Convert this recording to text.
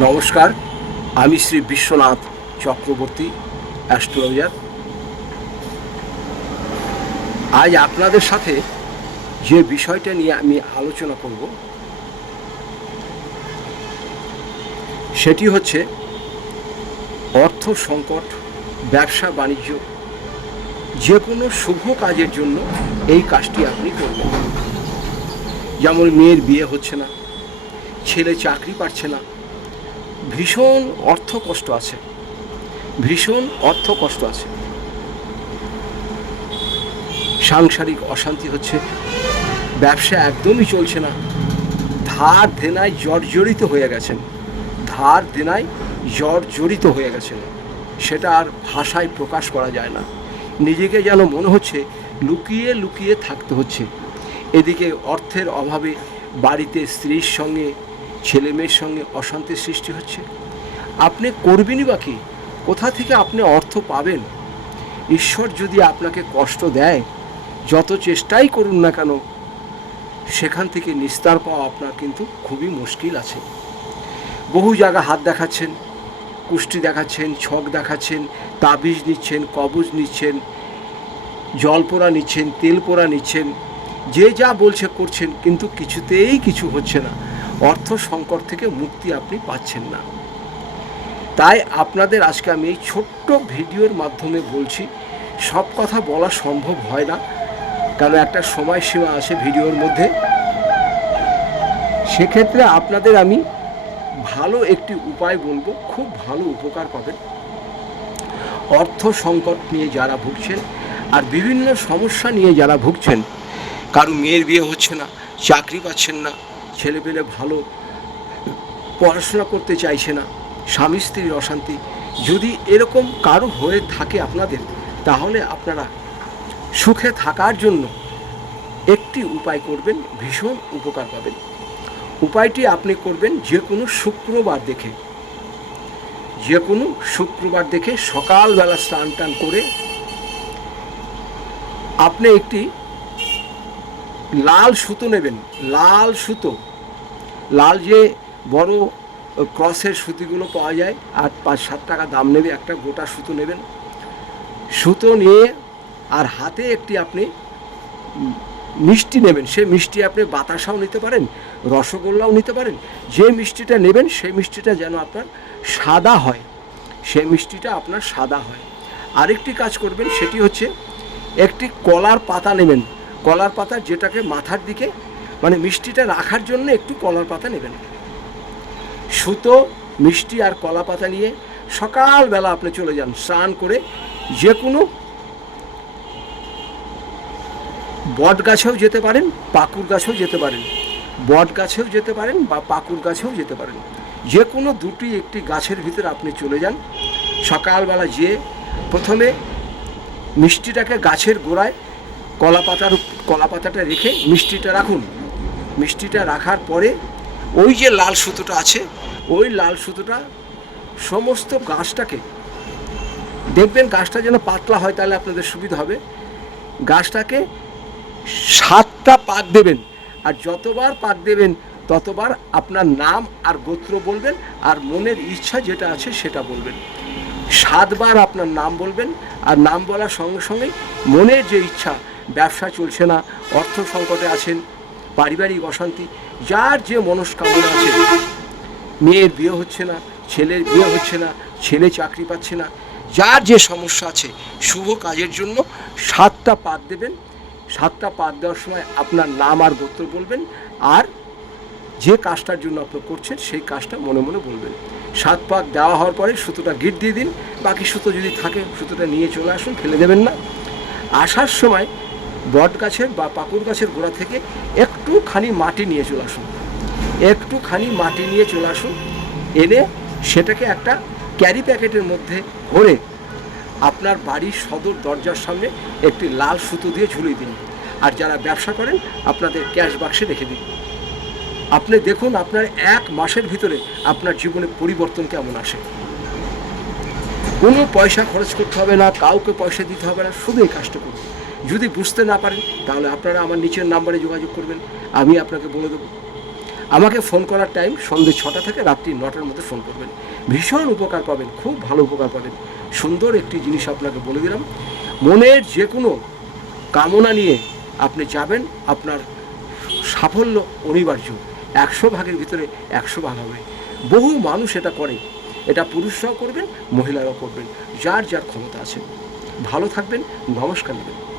নমস্কার, আমি শ্রী বিশ্বনাথ চক্রবর্তী, অ্যাস্ট্রোলজার। আজ আপনাদের সাথে যে বিষয়টা নিয়ে আমি আলোচনা করব, সেটি হচ্ছে অর্থ সংকট, ব্যবসা বাণিজ্য, যে কোনো শুভ কাজের জন্য এই কাজটি আপনি করবেন। যেমন মেয়ের বিয়ে হচ্ছে না, ছেলে চাকরি পাচ্ছে না ভীষণ অর্থ কষ্ট আছে। ভীষণ অর্থ কষ্ট আছে। সাংসারিক অশান্তি হচ্ছে। ব্যবসা একদমই চলছে না। ধার দেনায় জর্জরিত হয়ে গেছেন। ধার দেনায় জর্জরিত হয়ে গেছেন। সেটা আর ভাষায় প্রকাশ করা যায় না। নিজেকে যেন মনে হচ্ছে লুকিয়ে লুকিয়ে থাকতে হচ্ছে। এদিকে অর্থের অভাবে বাড়িতে স্ত্রীর সঙ্গে ছেলে মেয়ের সঙ্গে অশান্তির সৃষ্টি হচ্ছে? আপনি করবেনই বা কি? কোথা থেকে আপনি অর্থ পাবেন? ঈশ্বর যদি আপনাকে কষ্ট দেয়, যত চেষ্টাই করুন না কেন, সেখান থেকে নিস্তার পাওয়া আপনার কিন্তু খুবই মুশকিল আছে। বহু জায়গা হাত দেখাচ্ছেন, কুষ্টি দেখাচ্ছেন, ছক দেখাচ্ছেন, তাবিজ নিচ্ছেন, কবজ নিচ্ছেন জল পোড়া নিচ্ছেন তেল পোড়া নিচ্ছেন, যে যা বলছে করছেন, কিন্তু কিছুতেই কিছু হচ্ছে না। অর্থ সংকট থেকে মুক্তি আপনি পাচ্ছেন না। তাই আপনাদের আজকে আমি এই ছোট্ট ভিডিওর মাধ্যমে বলছি, সব কথা বলা সম্ভব হয় না কারণ একটা সময়সীমা আছে ভিডিওর মধ্যে। সেক্ষেত্রে আপনাদের আমি ভালো একটি উপায় বলব, খুব ভালো উপকার পাবেন। অর্থ সংকট নিয়ে যারা ভুগছেন আর বিভিন্ন সমস্যা নিয়ে যারা ভুগছেন, কারও মেয়ের বিয়ে হচ্ছে না, চাকরি পাচ্ছেন না ছেলে পেলে ভালো পড়াশোনা করতে চাইছে না, স্বামী স্ত্রীর অশান্তি। যদি এরকম কারও হয়ে থাকে আপনাদের, তাহলে আপনারা সুখে থাকার জন্য একটি উপায় করবেন, ভীষণ উপকার পাবেন। উপায়টি আপনি করবেন যে কোনো শুক্রবার দেখে। যে কোনো শুক্রবার দেখে সকালবেলা স্নান টান করে আপনি একটি লাল সুতো নেবেন। লাল সুতো লাল যে বড় ক্রসের সুতিগুলো পাওয়া যায়, আর পাঁচ সাত টাকা দাম নেবে, একটা গোটা সুতো নেবেন। সুতো নিয়ে আর হাতে একটি আপনি মিষ্টি নেবেন। সেই মিষ্টি আপনি বাতাসাও নিতে পারেন, রসগোল্লাও নিতে পারেন। যে মিষ্টিটা নেবেন সেই মিষ্টিটা যেন আপনার সাদা হয়। সেই মিষ্টিটা আপনার সাদা হয়। আরেকটি কাজ করবেন, সেটি হচ্ছে একটি কলার পাতা নেবেন। কলার পাতা যেটাকে মাথার দিকে মানে মিষ্টিটা রাখার জন্য একটু কলার পাতা নেবেন। সুতো, মিষ্টি আর কলা পাতা নিয়ে সকালবেলা আপনি চলে যান, স্নান করে যে কোনো বট গাছেও যেতে পারেন, পাকুর গাছেও যেতে পারেন। বট গাছেও যেতে পারেন বা পাকুর গাছেও যেতে পারেন। যে কোনো দুটি একটি গাছের ভিতরে আপনি চলে যান, সকালবেলা যেয়ে প্রথমে মিষ্টিটাকে গাছের গোড়ায় কলা পাতার কলা পাতাটা রেখে মিষ্টিটা রাখুন। মিষ্টিটা রাখার পরে ওই যে লাল সুতোটা আছে, ওই লাল সুতোটা সমস্ত গাছটাকে, দেখবেন গাছটা যেন পাতলা হয় তাহলে আপনাদের সুবিধা হবে, গাছটাকে সাতটা পাক দেবেন, আর যতবার পাক দেবেন ততবার আপনার নাম আর গোত্র বলবেন, আর মনের ইচ্ছা যেটা আছে সেটা বলবেন। সাতবার আপনার নাম বলবেন, আর নাম বলার সঙ্গে সঙ্গে মনের যে ইচ্ছা, ব্যবসা চলছে না, অর্থ সংকটে আছেন পারিবারিক অশান্তি, যার যে মনস্কামনা আছে। মেয়ের বিয়ে হচ্ছে না, ছেলের বিয়ে হচ্ছে না, ছেলে চাকরি পাচ্ছে না, যার যে সমস্যা আছে, শুভ কাজের জন্য সাতটা পাক দেবেন। সাতটা পাক দেওয়ার সময় আপনার নাম আর গোত্র বলবেন, আর যে কাজটার জন্য আপনি করছেন, সেই কাজটা মনে মনে বলবেন। সাত পাক দেওয়া হওয়ার পরে সুতোটা গিট দিয়ে দিন, বাকি সুতো যদি থাকে, সুতোটা নিয়ে চলে আসুন, ফেলে দেবেন না। আসার সময় বট গাছের বা পাকুর গাছের গোড়া থেকে একটুখানি মাটি নিয়ে চলে আসুন। একটুখানি মাটি নিয়ে চলে আসুন। এনে সেটাকে একটা ক্যারি প্যাকেটের মধ্যে ভরে আপনার বাড়ির সদর দরজার সামনে একটি লাল সুতো দিয়ে ঝুলিয়ে দিন। আর যারা ব্যবসা করেন, আপনাদের ক্যাশ বাক্সে রেখে দিন। আপনি দেখুন আপনার এক মাসের ভিতরে আপনার জীবনে পরিবর্তন কেমন আসে। কোনো পয়সা খরচ করতে হবে না, কাউকে পয়সা দিতে হবে না, শুধু এই কাজটা করুন। যদি বুঝতে না পারেন, তাহলে আপনারা আমার নিচের নাম্বারে যোগাযোগ করবেন, আমি আপনাকে বলে দেবো। আমাকে ফোন করার টাইম সন্ধ্যে ছটা থেকে রাত্রি নটার মধ্যে ফোন করবেন। ভীষণ উপকার পাবেন, খুব ভালো উপকার পাবেন। সুন্দর একটি জিনিস আপনাকে বলে দিলাম। মনের যে কোনো কামনা নিয়ে আপনি যাবেন, আপনার সাফল্য অনিবার্য। একশো ভাগের ভিতরে একশো ভাগ হবে। বহু মানুষ এটা করে। এটা পুরুষরাও করবেন, মহিলারাও করবেন। যার যার ক্ষমতা আছে। ভালো থাকবেন, নমস্কার নেবেন।